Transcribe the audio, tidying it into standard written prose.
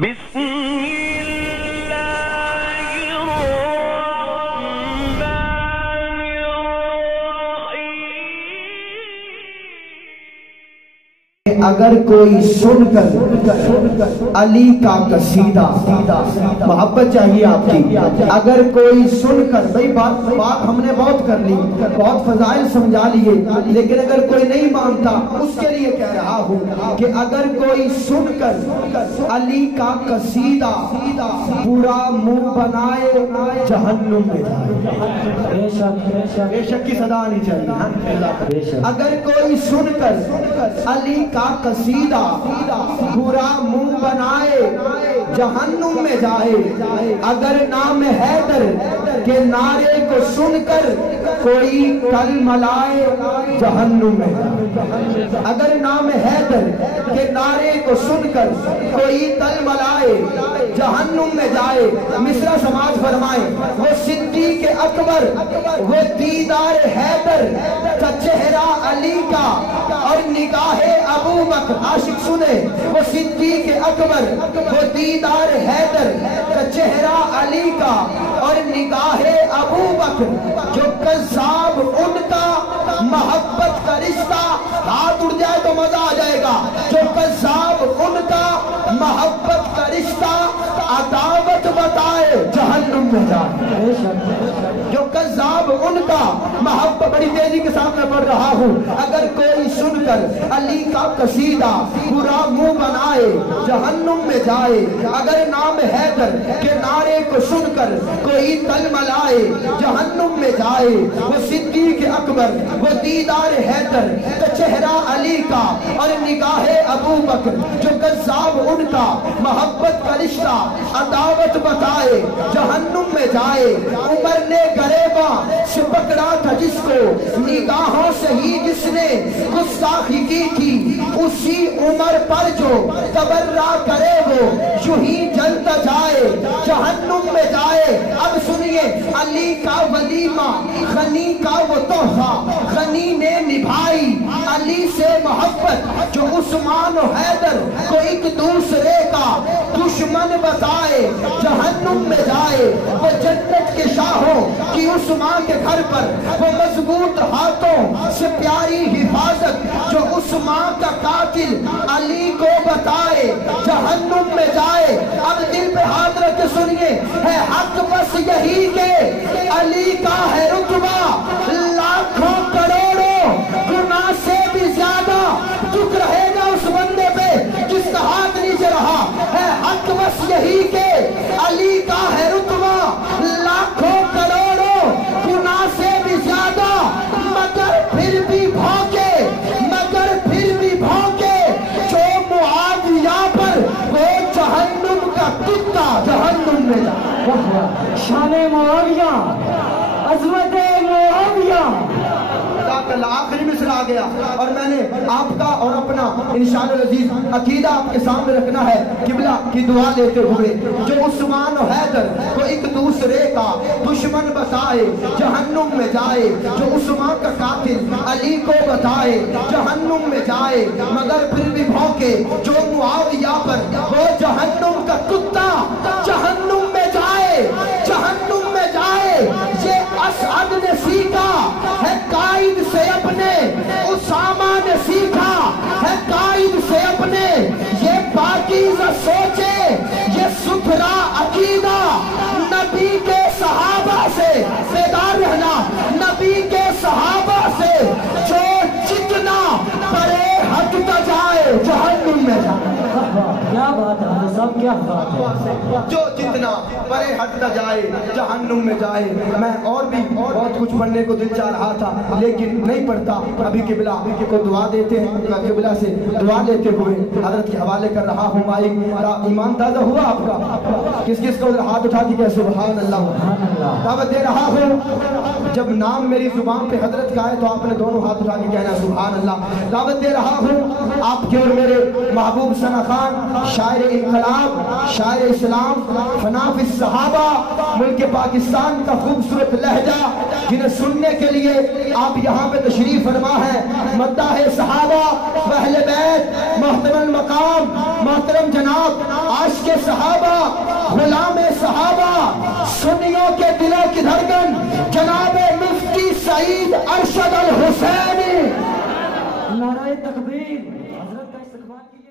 بسم اللہ الرحمن الرحیم۔ اگر کوئی سن کر علی کا قصیدہ، محبت چاہیے آپ کی، اگر کوئی سن کر، بھئی بات ہم نے بہت کر لی، بہت فضائل سمجھا لیے، لیکن اگر کوئی نہیں مانتا اس کے لیے کہہ رہا ہوں کہ اگر کوئی سن کر علی کا قصیدہ پورا منہ بنائے جہنم میں جائے۔ بے شک کی صدا نہیں چاہیے۔ اگر کوئی سن کر علی کا قصیدہ پورا منہ بنائے جہنم میں جائے۔ اگر نام حیدر کے نعرے کو سن کر کوئی کلمہ لائے جہنم میں جائے۔ اگر نام حیدر کے نعرے کو سن کر کوئی کلمہ لائے جہنم میں جائے۔ مصرع سماج فرمائیں، وہ صدیق اکبر، وہ دیدار حیدر کا چہرہ علی کا اور نگاہ ابو بکر۔ عاشق سنے، وہ صدیق اکبر، وہ دیدار حیدر کا چہرہ علی کا اور نگاہ ابو بکر۔ جو قذاب ان کا محبت کا رشتہ، ہاتھ اڑ جائے تو مزہ آ جائے گا۔ جو قذاب ان کا محبت کا رشتہ عداوت بتائے جہنم میں جائے۔ جو قذاب ان کا محبت، بڑی تیزی کے ساتھ میں پڑھ رہا ہوں، اگر کوئی سن کر علی کا قصیدہ پورا منہ بنائے جہنم میں جائے۔ اگر نام حیدر کے نعرے کو سن کر کوئی کلمہ لائے جہنم میں جائے۔ وہ صدیق اکبر، وہ دیدار حیدر کا چہرہ علی کا اور نگاہ ابو بکر۔ جو قذاب ان کا محبت کا رشتہ عداوت بتائے جہنم میں جائے۔ عمر نے گریباں سے پکڑا تھا جس کو، نگاہوں سے ہی جس نے گستاخی کی تھی، اسی عمر پر جو تبرہ کرے وہ یوں ہی جلتا جائے جہنم میں جائے۔ اب سنیے، علی کا ولیمہ، غنی کا وہ تحفہ، غنی نے نبھائی علی سے محبت جو عثمان و حیدر کو ایک دوسرے کا دشمن بتائے جہنم میں جائے۔ وہ جنت کے شاہوں کی عثمان کے گھر پر وہ مضبوط ہاتھوں سے پیاری حفاظت جو عثمان کا قاتل علی کو بتائے جہنم میں جائے۔ اب دل پہ ہاتھ رکھ کے سنیے، ہے حق بس یہی کہ علی کا ہے رتبہ لاکھوں کروڑوں گناہ سے بھی زیادہ۔ دکھ رہے گا اس بندے پہ جس کا ہاتھ نیچے رہا۔ ہے حق بس یہی کہ علی کا ہے رتبہ لاکھوں کروڑوں گناہ سے بھی زیادہ، مگر پھر بھی بھونکے، مگر پھر بھی بھونکے جو معاویہ پر وہ جہنم کا کتا جہنم میں جائے۔ شان معاویہ، عظمت معاویہ، آخری مصرع آ گیا اور میں نے آپ کا اور اپنا انشاءاللہ العزیز عقیدہ آپ کے سامنے رکھنا ہے۔ قبلہ کی دعا لیتے ہوئے، جو عثمان و حیدر کو ایک دوسرے کا دشمن بتائے جہنم میں جائے۔ جو عثمان کا قاتل علی کو بتائے جہنم میں جائے، مگر پھر بھی بھونکے جو معاویہ پر وہ جہنم کا کتا جہنم میں جائے، جہنم میں جائے۔ یہ اسعد نے سیکھا ہے قائد سے اپنے، اسامہ نے سیکھا ہے قائد سے اپنے۔ یہ پاکیزہ سوچے، یہ ستھرا عقیدہ، نبی کے صحابہ سے بیدار رہنا، نبی کے صحابہ سے جو جتنا پرے ہٹتا جائے جہنم میں جائے۔ کیا بات ہے صاحب، کیا بات ہے۔ جو جتنا پرے ہٹتا جائے جہنم میں جائے۔ میں اور بھی بہت کچھ پڑھنے کو دل چاہ رہا تھا لیکن نہیں پڑھتا۔ ابھی قبلہ کو دعا دیتے ہیں، قبلہ سے دعا لیتے ہوئے حضرت کے حوالے کر رہا ہوں۔ مائک ایمان تازہ ہوا آپ کا؟ کس کس کو ہاتھ اٹھا کے کہ سبحان اللہ دعوت دے رہا ہوں۔ جب نام میری زبان پہ حضرت کا ہے تو آپ نے دونوں ہاتھ اٹھا کے کہنا سبحان اللہ۔ دعوت دے رہا ہوں آپ کے اور میرے محبوب ثنا خان، شاعر انقلاب، شاعر اسلام، فناف الصحابہ، ملک پاکستان کا خوبصورت لہجہ، جنہیں سننے کے لیے آپ یہاں پہ تشریف فرما ہے۔ مداح صحابہ و اہل بیت، محترم المقام محترم جناب عاشق صحابہ غلام صحابہ سنیوں کے دلوں کی دھڑکن جناب مفتی سعید ارشد الحسینی نعرہ تکبیر، حضرت کا استقبال کیجیے۔